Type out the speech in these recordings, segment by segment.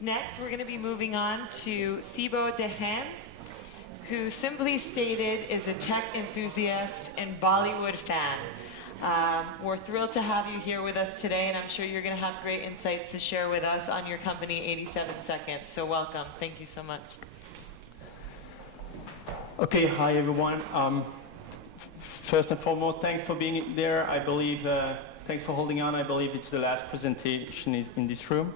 Next, we're going to be moving on to Thibaut Let, who simply stated is a tech enthusiast and Bollywood fan. We're thrilled to have you here with us today, and I'm sure you're going to have great insights to share with us on your company, 87 Seconds. So welcome. Thank you so much. Okay, hi everyone. First and foremost, thanks for being there. I believe, thanks for holding on. I believe it's the last presentation in this room.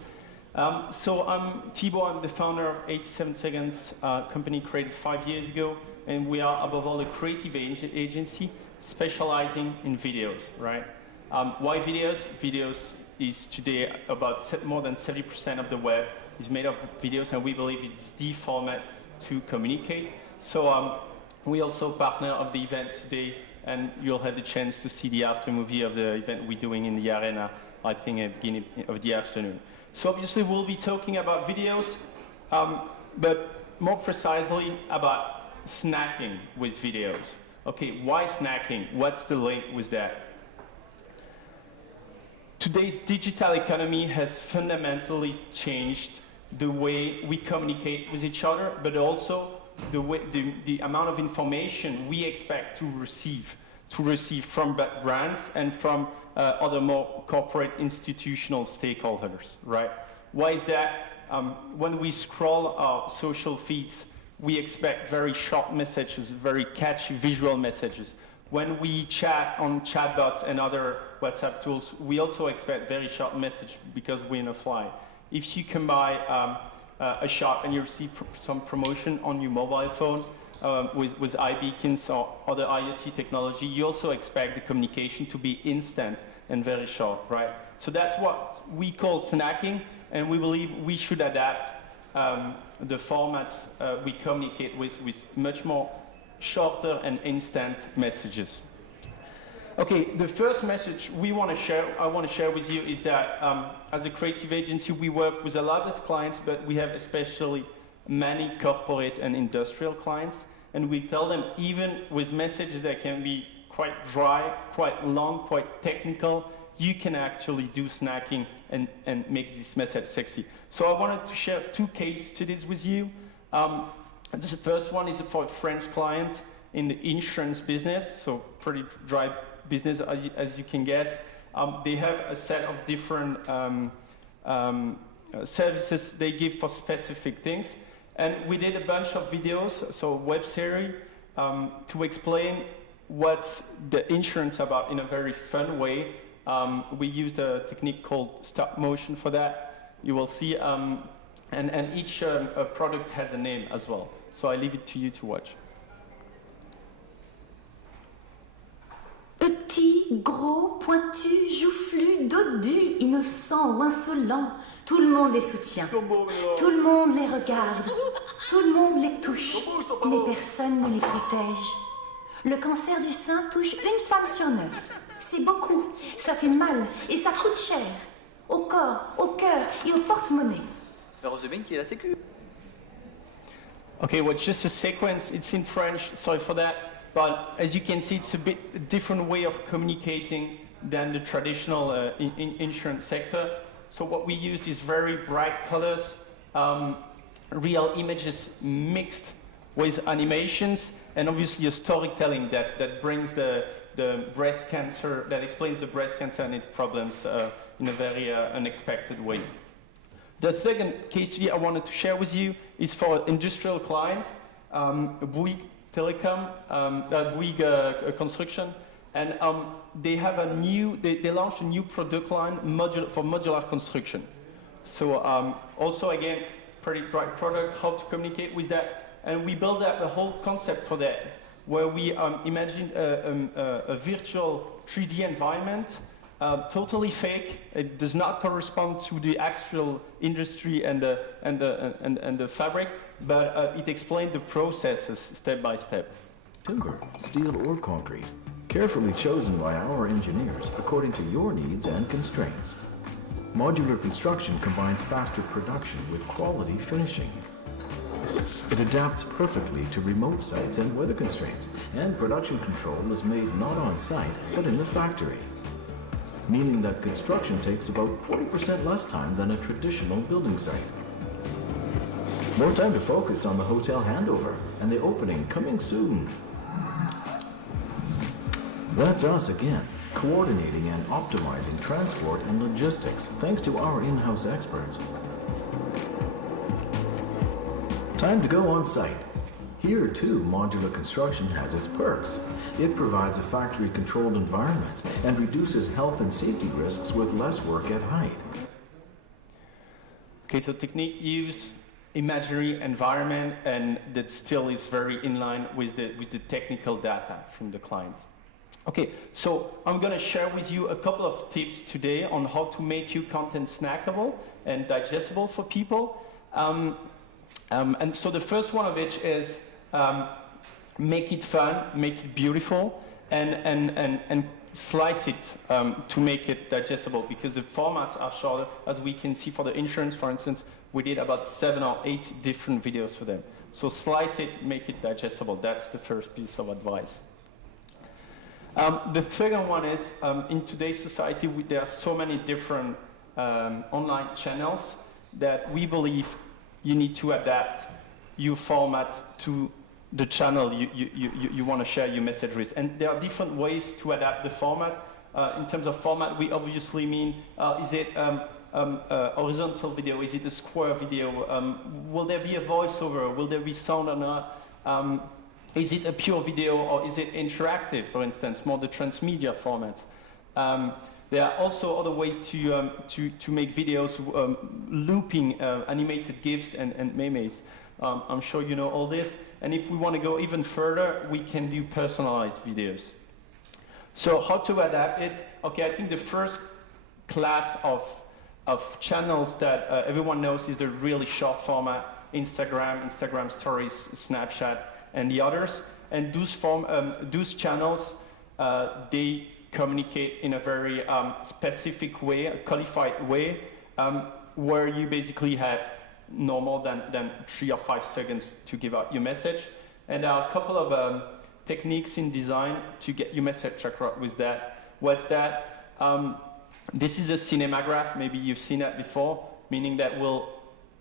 So I'm Thibaut, I'm the founder of 87 Seconds, company created 5 years ago, and we are above all a creative agency specializing in videos, right? Why videos? Videos is today about more than 70% of the web is made of videos, and we believe it's the format to communicate. So we also partner of the event today, and you'll have the chance to see the after movie of the event we're doing in the arena, I think at the beginning of the afternoon. So obviously we'll be talking about videos, but more precisely about snacking with videos. Okay, why snacking? What's the link with that? Today's digital economy has fundamentally changed the way we communicate with each other, but also the amount of information we expect to receive from brands and from other more corporate institutional stakeholders, right? Why is that? When we scroll our social feeds, we expect very short messages, very catchy visual messages. When we chat on chatbots and other WhatsApp tools, we also expect very short message because we're in a fly. If you can buy a shop and you receive some promotion on your mobile phone with iBeacons or other IoT technology, you also expect the communication to be instant and very short, right? So that's what we call snacking, and we believe we should adapt the formats we communicate with much more shorter and instant messages. Okay, the first message I want to share with you is that as a creative agency, we work with a lot of clients, but we have especially many corporate and industrial clients, and we tell them even with messages that can be quite dry, quite long, quite technical, you can actually do snacking and make this message sexy. So I wanted to share 2 case studies with you. The first one is for a French client in the insurance business, so pretty dry business as you can guess. They have a set of different services they give for specific things. And we did a bunch of videos, so web series, to explain what's the insurance about in a very fun way. We used a technique called stop motion for that. You will see, and each product has a name as well. So I leave it to you to watch. Petit, gros, pointu, joufflu, dodu, innocent ou insolent, tout le monde les soutient. Tout le monde les regarde. Tout le monde les touche. Mais personne ne les protège. Le cancer du sein touche une femme sur 9. C'est beaucoup, ça fait mal et ça coûte cher. Au corps, au cœur et au porte-monnaie. Heureusement qu'il y a la sécu. Okay, well, just a sequence. It's in French, sorry for that. But as you can see, it's a bit different way of communicating than the traditional insurance sector. So what we used is very bright colors, real images mixed with animations, and obviously a storytelling that brings the breast cancer, that explains the breast cancer and its problems in a very unexpected way. The second case study I wanted to share with you is for an industrial client, Bouygues Telecom, Bouygues Construction, and they have they launched a new product line for modular construction. So also again, pretty bright product, how to communicate with that, and we built up a whole concept for that, where we imagined a virtual 3D environment, totally fake. It does not correspond to the actual industry and the fabric, but it explained the processes step by step. Timber, steel or concrete, carefully chosen by our engineers according to your needs and constraints. Modular construction combines faster production with quality finishing. It adapts perfectly to remote sites and weather constraints, and production control is made not on site, but in the factory, meaning that construction takes about 40% less time than a traditional building site. More time to focus on the hotel handover and the opening coming soon. That's us again, coordinating and optimizing transport and logistics thanks to our in-house experts. Time to go on site. Here too, modular construction has its perks. It provides a factory-controlled environment and reduces health and safety risks with less work at height. Okay, so technique use imaginary environment, and that still is very in line with the technical data from the client. Okay, so I'm going to share with you a couple of tips today on how to make your content snackable and digestible for people. And so the first one of which is make it fun, make it beautiful, and slice it to make it digestible, because the formats are shorter. As we can see for the insurance, for instance, we did about 7 or 8 different videos for them. So slice it, make it digestible. That's the first piece of advice. The second one is, in today's society, there are so many different online channels that we believe you need to adapt your format to the channel you want to share your message with. And there are different ways to adapt the format. In terms of format, we obviously mean, is it horizontal video? Is it a square video? Will there be a voiceover? Will there be sound or not? Is it a pure video or is it interactive, for instance, more the transmedia formats? There are also other ways to make videos, looping animated GIFs and memes. I'm sure you know all this. And if we want to go even further, we can do personalized videos. So how to adapt it? Okay, I think the first class of channels that everyone knows is the really short format: Instagram Stories, Snapchat, and the others. And those channels, they communicate in a very specific way, a codified way, where you basically have no more than 3 or 5 seconds to give out your message. And there are a couple of techniques in design to get your message across with that. What's that? This is a cinemagraph. Maybe you've seen that before, meaning that we'll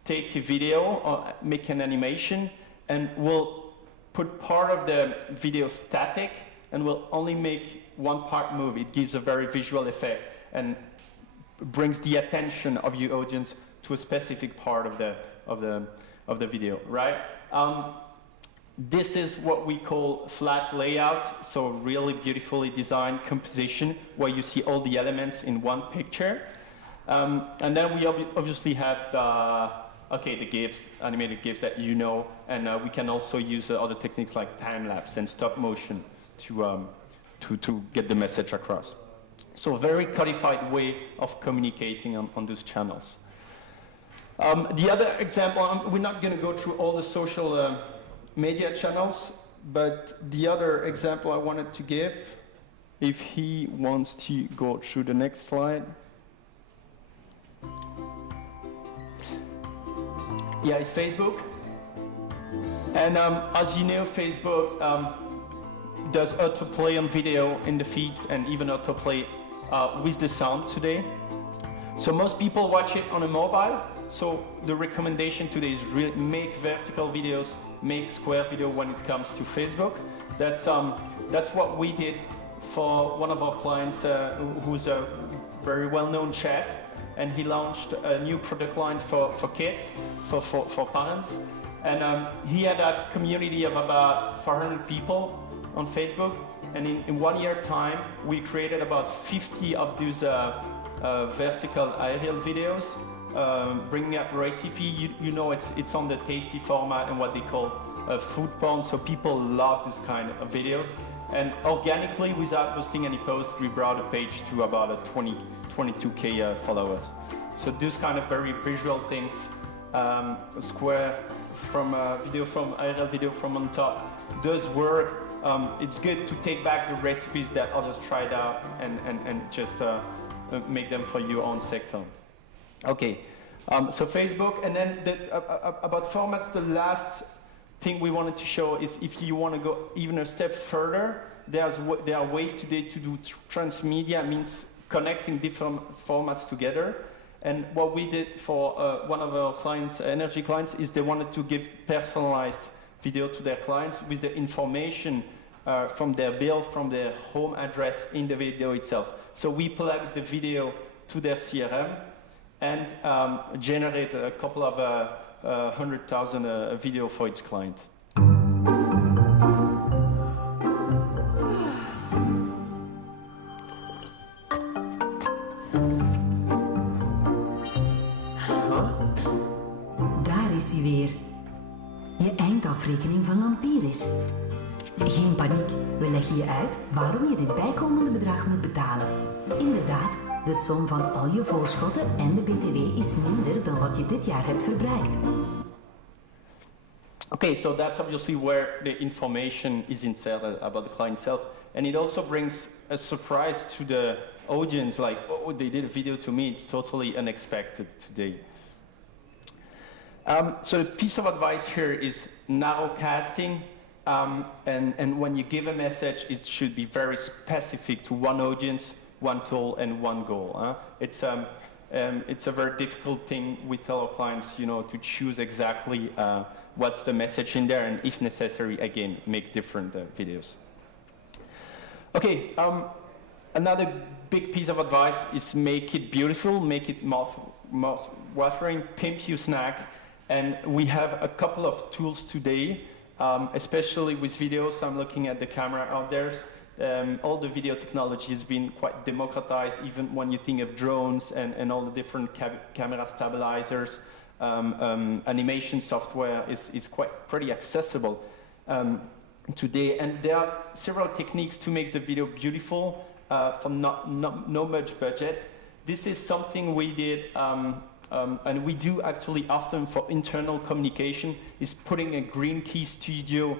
take a video or make an animation, and we'll put part of the video static, and we'll only make one part move. It gives a very visual effect and brings the attention of your audience to a specific part of the video, right? This is what we call flat layout, so really beautifully designed composition where you see all the elements in one picture. And then we obviously have the GIFs, animated GIFs that you know, and we can also use other techniques like time-lapse and stop motion to get the message across. So a very codified way of communicating on those channels. The other example, we're not going to go through all the social media channels, but the other example I wanted to give, if he wants to go through the next slide. Yeah, it's Facebook. And as you know, Facebook does autoplay on video in the feeds and even autoplay with the sound today. So most people watch it on a mobile. So the recommendation today is really make vertical videos, make square video when it comes to Facebook. That's what we did for one of our clients who's a very well-known chef, and he launched a new product line for kids, so for parents. And he had a community of about 400 people on Facebook, and in 1 year time, we created about 50 of those vertical aerial videos, bringing up recipe. You know it's on the tasty format and what they call food porn, so people love this kind of videos. And organically, without posting any post, we brought the page to about 22K followers. So those kind of very visual things, square from video from aerial video from on top, does work. It's good to take back the recipes that others tried out and just make them for your own sector. Okay, so Facebook, and then about formats, the last thing we wanted to show is if you want to go even a step further, there are ways today to do transmedia, means connecting different formats together. And what we did for one of our clients, energy clients, is they wanted to give personalized video to their clients with the information from their bill, from their home address in the video itself. So we plugged the video to their CRM and generate a couple of 100,000 video for each client. Daar is hij weer. Je eindafrekening van Lampiris. Geen paniek, we leggen je uit waarom je dit bijkomende bedrag moet betalen. Inderdaad, de som van al je voorschotten en de BTW is minder dan wat je dit jaar hebt verbruikt. Okay, so that's obviously where the information is inserted about the client itself. And it also brings a surprise to the audience, like, oh, they did a video to me, it's totally unexpected today. So the piece of advice here is narrowcasting, and when you give a message, it should be very specific to one audience, one tool, and one goal. It's a very difficult thing we tell our clients, to choose exactly what's the message in there, and if necessary, again, make different videos. Okay, another big piece of advice is make it beautiful, make it mouth-watering, pimp your snack. And we have a couple of tools today, especially with videos. I'm looking at the camera out there. All the video technology has been quite democratized, even when you think of drones and all the different camera stabilizers. Animation software is pretty accessible today. And there are several techniques to make the video beautiful for no much budget. This is something we did and we do actually often for internal communication, is putting a green key studio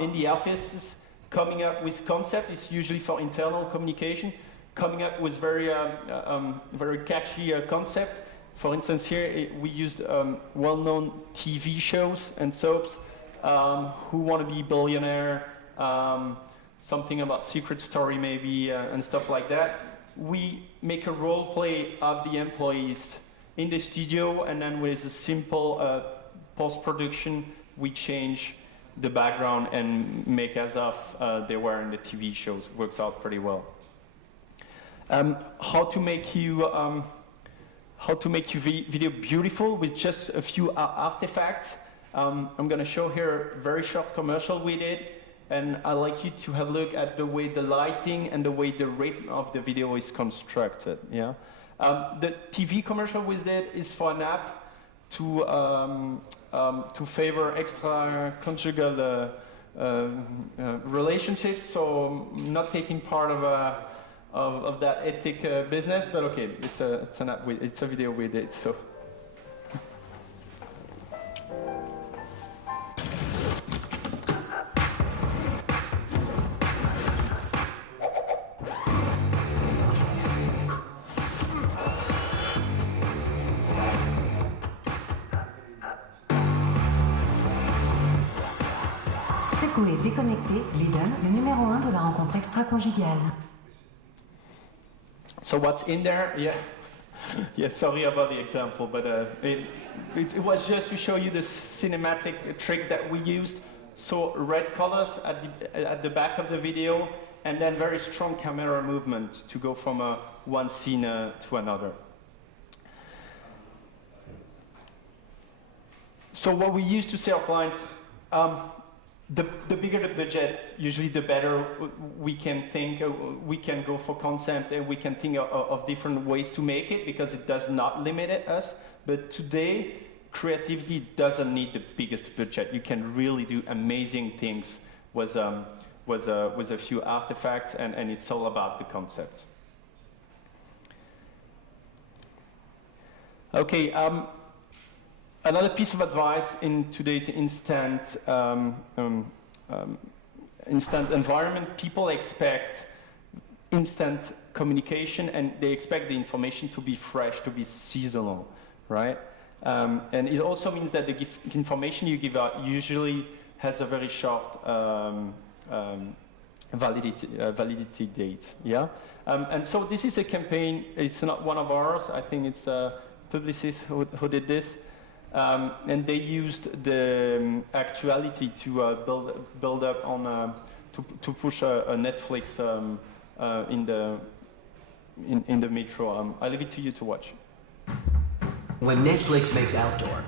in the offices, coming up with concept. Is usually for internal communication, coming up with very catchy concept. For instance, here we used well-known TV shows and soaps, Who Want to Be Billionaire, something about Secret Story maybe, and stuff like that. We make a role play of the employees in the studio, and then with a simple post-production, we change the background and make as if they were in the TV shows. Works out pretty well. How to make your video beautiful with just a few artifacts. I'm going to show here a very short commercial we did, and I'd like you to have a look at the way the lighting and the way the rhythm of the video is constructed. Yeah. The TV commercial we did is for an app to favor extra-conjugal relationships, so not taking part of that ethic business, but okay, it's an app, it's a video we did, so. Seco est déconnecté, Glidden, le numéro 1 de la rencontre extra-conjugale. So what's in there? Yeah, sorry about the example, but it was just to show you the cinematic trick that we used. So red colors at the back of the video, and then very strong camera movement to go from one scene to another. So what we used to say our clients, the bigger the budget, usually the better we can think, we can go for concept, and we can think of different ways to make it, because it does not limit us. But today, creativity doesn't need the biggest budget. You can really do amazing things with a few artifacts, and it's all about the concept. Okay. Another piece of advice in today's instant environment, people expect instant communication, and they expect the information to be fresh, to be seasonal, right? And it also means that the information you give out usually has a very short validity date. Yeah, and so this is a campaign. It's not one of ours. I think it's Publicis who did this, and they used the actuality to build up on to push a Netflix in the metro. I leave it to you to watch. When Netflix makes outdoor,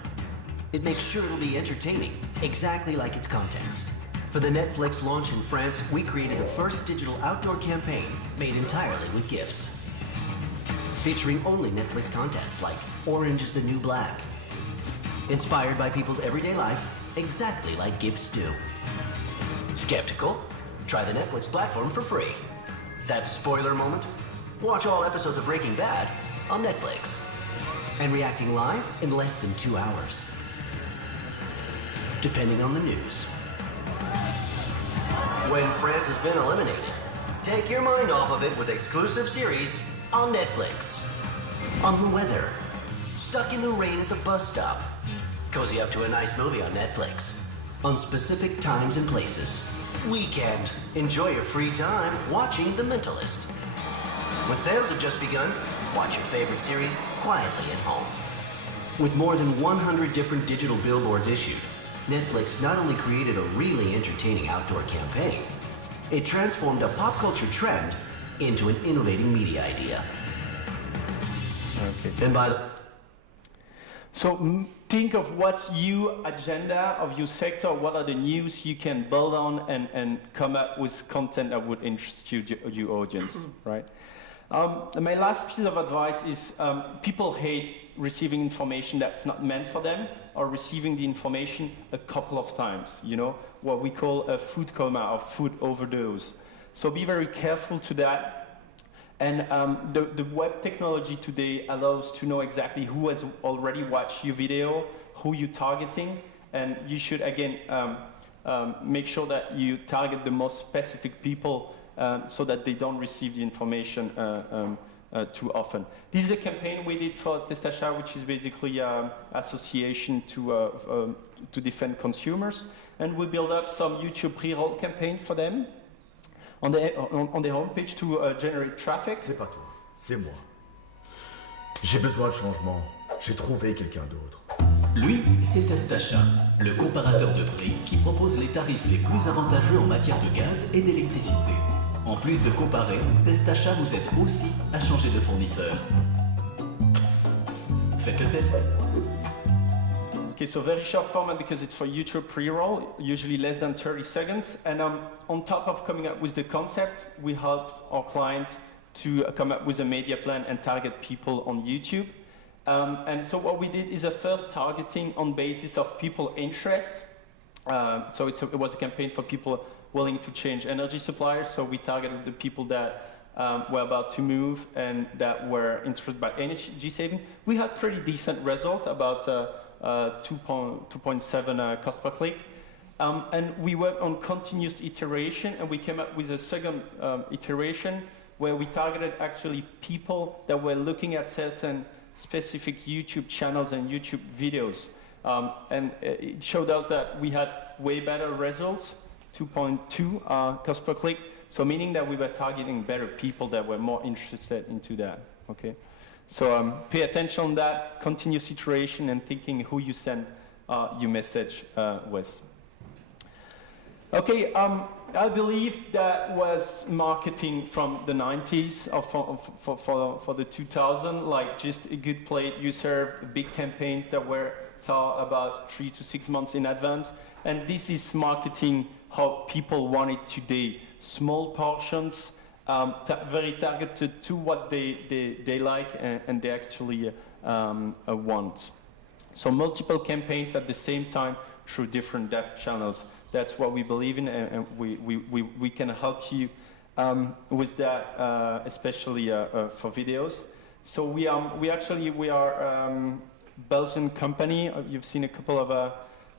it makes sure it'll be entertaining, exactly like its contents. For the Netflix launch in France, we created the first digital outdoor campaign made entirely with GIFs. Featuring only Netflix contents like Orange is the New Black. Inspired by people's everyday life, exactly like GIFs do. Skeptical? Try the Netflix platform for free. That spoiler moment? Watch all episodes of Breaking Bad on Netflix. And reacting live in less than 2 hours. Depending on the news. When France has been eliminated, take your mind off of it with exclusive series on Netflix. On the weather, stuck in the rain at the bus stop, cozy up to a nice movie on Netflix. On specific times and places. Weekend, enjoy your free time watching The Mentalist. When sales have just begun, watch your favorite series quietly at home. With more than 100 different digital billboards issued, Netflix not only created a really entertaining outdoor campaign, it transformed a pop culture trend into an innovating media idea. Okay. And by the... So think of what's your agenda of your sector, what are the news you can build on and come up with content that would interest your audience, right? My last piece of advice is people hate receiving information that's not meant for them or receiving the information a couple of times, you know, what we call a food coma or food overdose. So be very careful to that. And the web technology today allows to know exactly who has already watched your video, who you're targeting, and you should, again, make sure that you target the most specific people so that they don't receive the information too often. This is a campaign we did for Testachat, which is basically an association to defend consumers, and we built up some YouTube pre-roll campaign for them on the homepage to generate traffic. C'est pas toi, c'est moi. J'ai besoin de changement. J'ai trouvé quelqu'un d'autre. Lui, c'est Testachat, le comparateur de prix qui propose les tarifs les plus avantageux en matière de gaz et d'électricité. En plus de comparer, Testachat vous aide aussi à changer de fournisseur. Faites le test. Okay, so very short format because it's for YouTube pre-roll, usually less than 30 seconds. And on top of coming up with the concept, we helped our client to come up with a media plan and target people on YouTube. And so what we did is a first targeting on basis of people interest. So it was a campaign for people willing to change energy suppliers. So we targeted the people that were about to move and that were interested by energy saving. We had pretty decent result, about 2.7 cost per click. And we worked on continuous iteration, and we came up with a second iteration where we targeted actually people that were looking at certain specific YouTube channels and YouTube videos. And it showed us that we had way better results, 2.2 cost per click. So meaning that we were targeting better people that were more interested into that, okay? So pay attention on that, continuous iteration and thinking who you send your message with. Okay, I believe that was marketing from the 90s or for the 2000s, like just a good plate. You served big campaigns that were thought about 3 to 6 months in advance. And this is marketing how people want it today. Small portions, very targeted to what they like and they actually want. So multiple campaigns at the same time through different channels. That's what we believe in, and we can help you with that, especially for videos. So we are Belgian company. You've seen a couple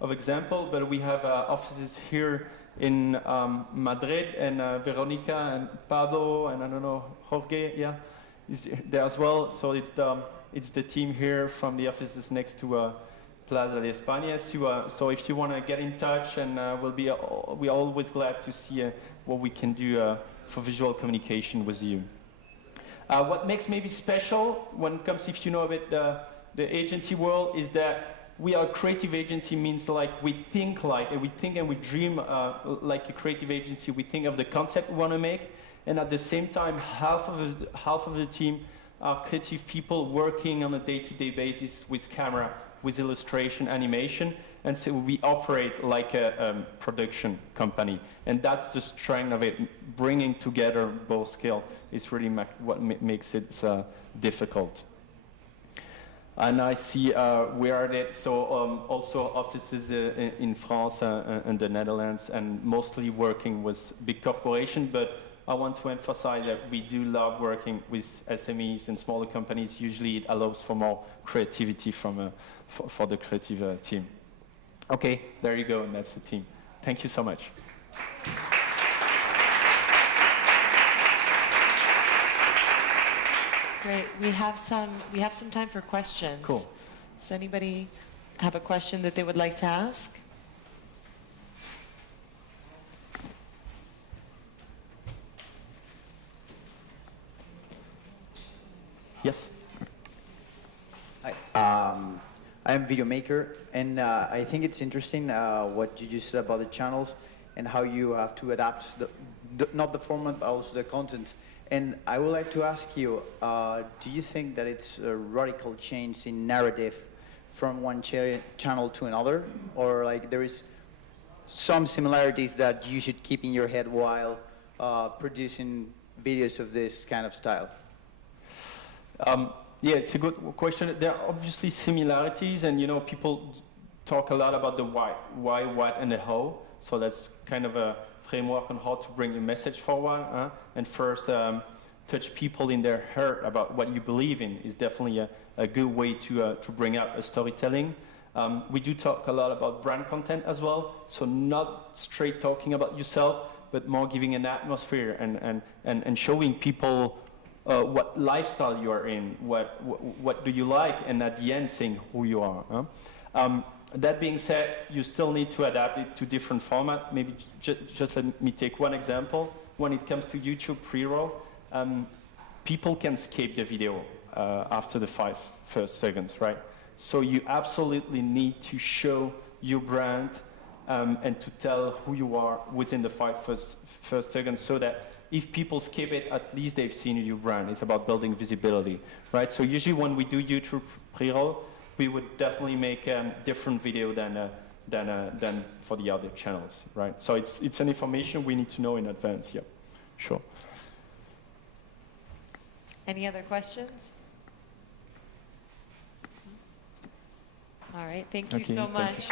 of examples, but we have offices here in Madrid, and Veronica and Pablo and I don't know, Jorge, yeah, is there as well. So it's the team here from the offices next to Plaza de España. So if you want to get in touch, and we're always glad to see what we can do for visual communication with you. What makes maybe special when it comes, if you know a bit the agency world, is that we are a creative agency. Means like we think and we dream like a creative agency. We think of the concept we want to make, and at the same time, half of the team are creative people working on a day-to-day basis with camera, with illustration, animation, and so we operate like a production company, and that's the strength of it. Bringing together both skills is really what makes it difficult. And I see we are there, so also offices in France and the Netherlands, and mostly working with big corporations, but I want to emphasize that we do love working with SMEs and smaller companies. Usually it allows for more creativity for the creative team. Okay, there you go, and that's the team. Thank you so much. Great. We have some time for questions. Cool. Does anybody have a question that they would like to ask? Yes. Hi. I'm a video maker, and I think it's interesting what you just said about the channels and how you have to adapt not the format but also the content. And I would like to ask you, do you think that it's a radical change in narrative from one channel to another, or like there is some similarities that you should keep in your head while producing videos of this kind of style? Yeah, it's a good question. There are obviously similarities, and people talk a lot about the why, what, and the how. So that's kind of a framework on how to bring a message forward. And first, touch people in their heart about what you believe in is definitely a good way to bring out a storytelling. We do talk a lot about brand content as well. So not straight talking about yourself, but more giving an atmosphere and showing people what lifestyle you are in, what do you like, and at the end saying who you are. That being said, you still need to adapt it to different formats. Maybe just let me take one example. When it comes to YouTube pre-roll, people can skip the video after the first 5 seconds, right? So you absolutely need to show your brand and to tell who you are within the first seconds, so that if people skip it, at least they've seen your brand. It's about building visibility, right? So usually when we do YouTube pre-roll, we would definitely make a different video than for the other channels, right? So it's an information we need to know in advance. Yeah, sure. Any other questions? All right, thank you so much.